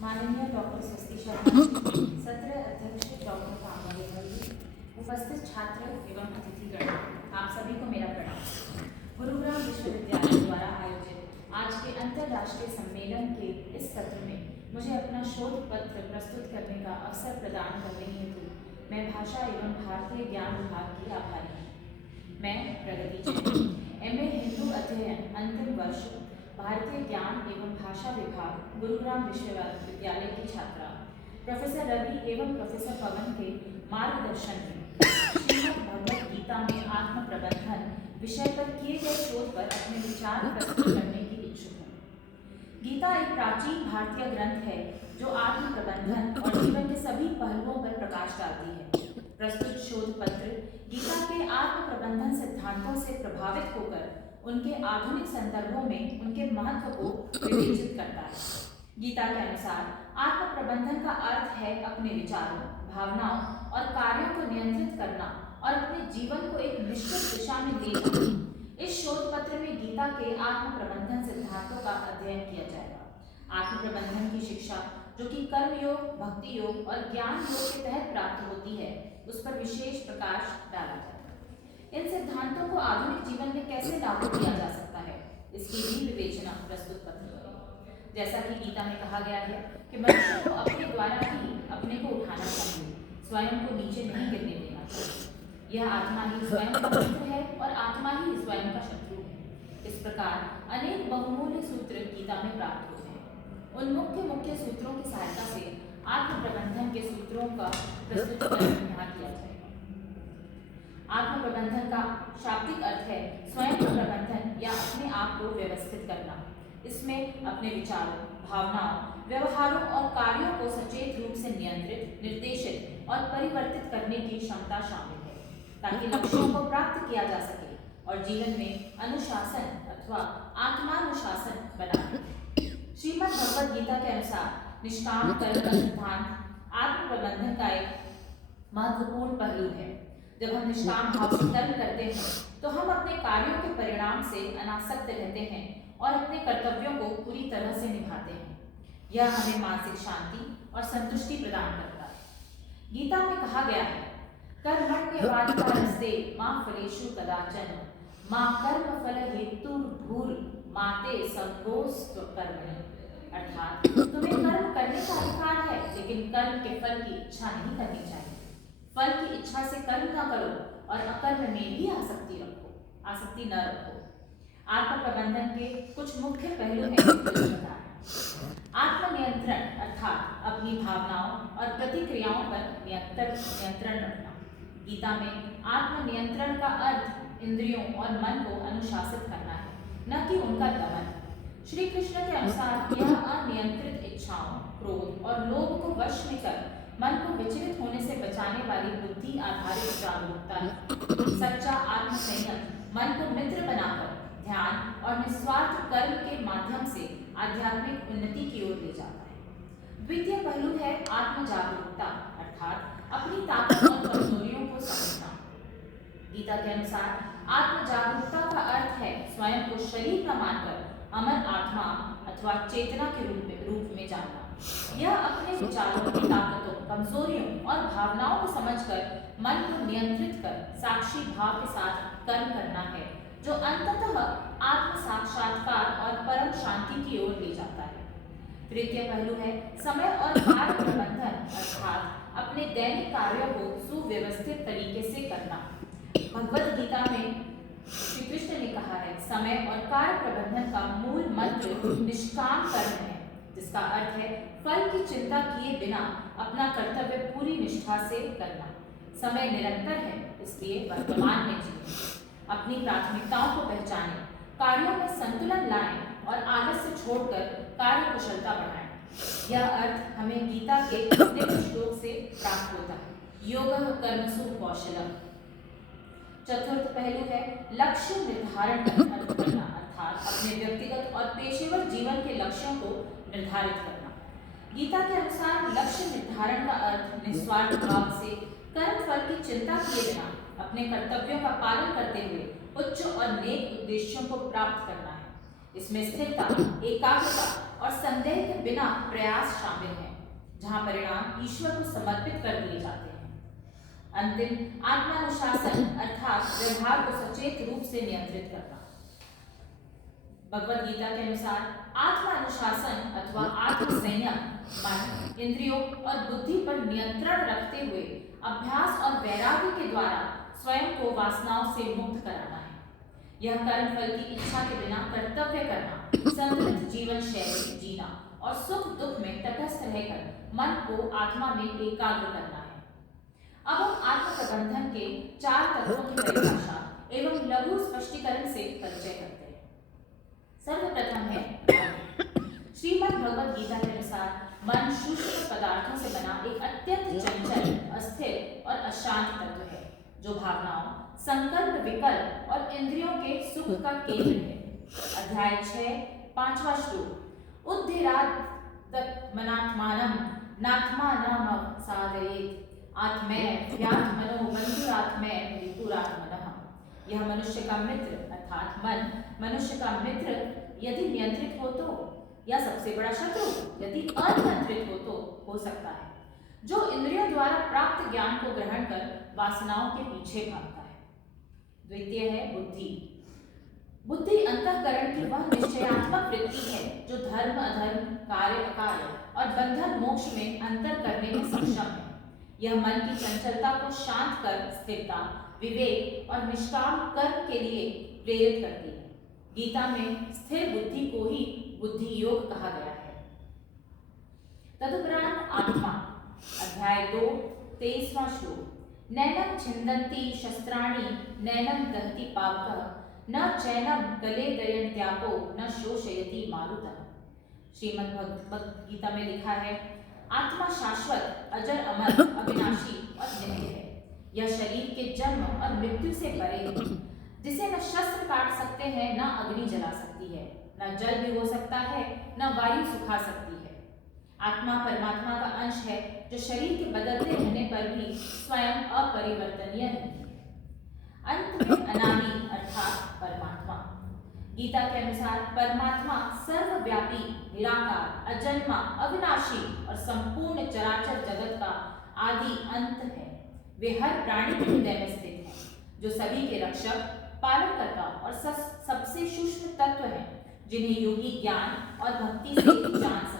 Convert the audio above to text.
माननीय डॉक्टर स्वस्ति शर्मा, सत्र अध्यक्ष डॉक्टर कामराज जी, उपस्थित छात्र एवं अतिथिगण, आप सभी को मेरा प्रणाम। गुरुग्राम विश्वविद्यालय द्वारा आयोजित आज के अंतर्राष्ट्रीय सम्मेलन के इस सत्र में मुझे अपना शोध पत्र प्रस्तुत करने का अवसर प्रदान करने हेतु मैं भाषा एवं भारतीय ज्ञान विभाग की आभारी हूँ। मैं प्रगति जैन, MA हिंदू अध्ययन अंतिम वर्ष, भारतीय ज्ञान एवं भाषा विभाग, गुरुग्राम विश्वविद्यालय की छात्रा प्रोफेसर रवि एवं प्रोफेसर पवन के मार्गदर्शन में श्रीमद् भगवद गीता में आत्म प्रबंधन विषय पर किए गए शोध पर अपने विचार प्रस्तुत करने की इच्छुक हूँ। गीता एक प्राचीन भारतीय ग्रंथ है जो आत्म प्रबंधन और जीवन के सभी पहलुओं पर प्रकाश डालती है। प्रस्तुत शोध पत्र गीता के आत्म प्रबंधन सिद्धांतों से प्रभावित होकर उनके आधुनिक संदर्भों में उनके महत्व को विवेचित करता है। गीता के अनुसार आत्म प्रबंधन का अर्थ है अपने विचारों, भावनाओं और कार्यों को नियंत्रित करना और अपने जीवन को एक निश्चित दिशा में ले जाना। इस शोध पत्र में गीता के आत्म प्रबंधन सिद्धांतों का अध्ययन किया जाएगा। आत्म प्रबंधन की शिक्षा जो कि कर्म योग, भक्ति योग और ज्ञान योग के तहत प्राप्त होती है, उस पर विशेष प्रकाश डाला जाएगा। इन सिद्धांतों को आधुनिक जीवन में कैसे लागू किया जा सकता है, इसकी भी विवेचना प्रस्तुत पत्र करें। जैसा कि गीता में कहा गया है कि मनुष्य को अपने द्वारा ही अपने को उठाना चाहिए, स्वयं को नीचे नहीं गिरने देना चाहिए। यह आत्मा ही स्वयं का मित्र है और आत्मा ही स्वयं का शत्रु है। इस प्रकार अनेक बहुमूल्य सूत्र गीता में प्राप्त होते हैं। उन मुख्य सूत्रों की सहायता से आत्म प्रबंधन के सूत्रों का प्रस्तुतिकरण यहाँ किया जाएगा। आत्म प्रबंधन का शाब्दिक अर्थ है स्वयं का प्रबंधन या अपने आप को व्यवस्थित करना। इसमें अपने विचारों, भावनाओं, व्यवहारों और कार्यों को सचेत रूप से नियंत्रित, निर्देशित और परिवर्तित करने की क्षमता शामिल है, ताकि लक्ष्यों को प्राप्त किया जा सके और जीवन में अनुशासन अथवा आत्मानुशासन बना रहे। श्रीमद् भगवद गीता के अनुसार निष्काम कर्म का सिद्धांत आत्म प्रबंधन का एक महत्वपूर्ण पहलू है। जब हम निष्काम भाव से कर्म करते हैं तो हम अपने कार्यों के परिणाम से अनासक्त रहते हैं और अपने कर्तव्यों को पूरी तरह से निभाते हैं। यह हमें मानसिक शांति और संतुष्टि प्रदान करता है। गीता में कहा गया है, कर्मण्येवाधिकारस्ते मा फलेषु कदाचन मा कर्म फल हेतुर्भूर् माते संगोऽस्त्व कर्मणि। अर्थात तुम्हें कर्म करने का अधिकार है, लेकिन कर्म के फल की इच्छा नहीं करनी चाहिए। फल की इच्छा से कर्म न करो और अकर्म में भी आसक्ति न रखो। आत्म प्रबंधन के कुछ मुख्य पहलू हैं। आत्मनियंत्रण अर्थात अपनी भावनाओं और प्रतिक्रियाओं पर नियंत्रण रखना। गीता में आत्मनियंत्रण का अर्थ इंद्रियों और मन को अनुशासित करना है, न कि उनका दमन। श्री कृष्ण के अनुसार यह अनियंत्रित इच्छाओं, क्रोध और लोभ को वश में कर मन को विचलित होने से बचाने वाली बुद्धि आधारित जागरूकता है। सच्चा आत्म संयम मन को मित्र बनाकर ध्यान और निस्वार्थ कर्म के माध्यम से आध्यात्मिक उन्नति की ओर ले जाता है। द्वितीय पहलू है आत्म जागरूकता अर्थात अपनी ताकत और कमजोरियों को समझना। गीता के अनुसार आत्म जागरूकता का अर्थ है स्वयं को शरीर न मानकर अमर आत्मा अथवा चेतना के रूप में जानना। यह अपने विचारों की ताकतों, कमजोरियों और भावनाओं को समझकर मन को नियंत्रित कर साक्षी भाव के साथ कर्म करना है, जो अंततः आत्म साक्षात्कार और परम शांति की ओर ले जाता है। तृतीय पहलू है समय और कार्य प्रबंधन अर्थात अपने दैनिक कार्यों को सुव्यवस्थित तरीके से करना। भगवद गीता में श्री कृष्ण ने कहा है, समय और कार्य प्रबंधन का मूल मंत्र निष्काम कर्म है, जिसका अर्थ है फल की चिंता किए बिना अपना कर्तव्य पूरी निष्ठा से करना। समय निरंतर है, इसलिए वर्तमान में जिएं। अपनी प्राथमिकताओं को पहचानें, कार्यों में संतुलन लाएं और आलस्य छोड़कर कार्य कुशलता बढ़ाएं। यह अर्थ हमें गीता के निम्न श्लोक से प्राप्त होता है, योगः कर्मसु कौशलम्। चतुर्थ पहलू है लक्ष्य निर्धारण करना अर्थात अपने व्यक्तिगत और पेशेवर जीवन के लक्ष्यों को निर्धारित करना। गीता के अनुसार लक्ष्य निर्धारण का अर्थ निस्वार्थ भाव से कर्म फल की चिंता किए बिना अपने कर्तव्यों का पालन करते हुए उच्च और नेक उद्देश्यों को प्राप्त करना है। इसमें स्थिरता, एकाग्रता और संदेह के बिना प्रयास शामिल है, जहां परिणाम ईश्वर को समर्पित कर दिए जाते हैं। अंतिम आत्मानुशासन अर्थात व्यवहार को सचेत रूप से नियंत्रित करना। भगवद गीता के अनुसार आत्मानुशासन अथवा आत्मसंयम मन, इंद्रियों और बुद्धि पर नियंत्रण रखते हुए अभ्यास और वैराग्य के द्वारा स्वयं को वासनाओं से मुक्त कराना है। यह कर्म फल की इच्छा के बिना कर्तव्य करना, संतुलित जीवन शैली जीना और सुख दुख में तटस्थ रहकर मन को आत्मा में एकाग्र करना है। अब हम आत्म प्रबंधन के 4 तत्वों की परिभाषा एवं लघु स्पष्टीकरण से परिचय करते हैं। सर्वप्रथम है श्रीमद् भगवद गीता के अनुसार मन सूक्ष्म पदार्थों से बना एक अत्यंत चंचल, अस्थिर और अशांत तत्व है, जो भावनाओं, संकल्प, विकल्प और इंद्रियों के सुख का केंद्र है। अध्याय 6 5वां श्लोक उद्धेराद मनात्मानं नात्मानं साधयेत् आत्मैव्यात्मनो बन्धुरात्मैव ऋतुरात्मनः। यह मनुष्य का मित्र अर्थात मन मनुष्य का मित्र यदि नियंत्रित हो तो, या सबसे बड़ा शत्रु यदि अनियंत्रित हो तो हो सकता है, जो इंद्रियों द्वारा प्राप्त ज्ञान को ग्रहण कर वासनाओं के पीछे भागता है। द्वितीय है बुद्धि। बुद्धि अंतःकरण की वह निश्चयात्मक वृत्ति है जो धर्म अधर्म, कार्य अकार्य और बंधन मोक्ष में अंतर करने में सक्षम है। यह मन की चंचलता को शांत कर स्थिरता, विवेक और निष्काम कर्म के लिए प्रेरित करती है। गीता में स्थिर बुद्धि को ही बुद्धि योग कहा गया है। तदुपरांत आत्मा। अध्याय 2 23वां श्लोक नैनं छिन्दन्ति शस्त्राणि नैनं दहति पावकः न चैनं गले दयन्त्यापो न शोषयति मारुतः। श्रीमद् भगवद गीता में लिखा है, आत्मा शाश्वत, अजर, अमर, अविनाशी और नित्य है। यह शरीर के जन्म और मृत्यु से परे है, जिसे न शस्त्र काट सकते हैं, न अग्नि जला सकती है, न जल भिगो सकता है, न वायु सुखा सकती है। आत्मा परमात्मा का अंश है, जो शरीर के बदलते रहने पर भी स्वयं अपरिवर्तनीय है। अंत में अनादि अर्थात परमात्मा। गीता के अनुसार परमात्मा सर्वव्यापी, निराकार, अजन्मा, अविनाशी और संपूर्ण चराचर जगत का आदि अंत है। वे हर प्राणी के हृदय में स्थित हैं, जो सभी के रक्षक, पालनकर्ता और सबसे सूक्ष्म तत्व हैं, जिन्हें योगी ज्ञान और भक्ति से जान सकते हैं।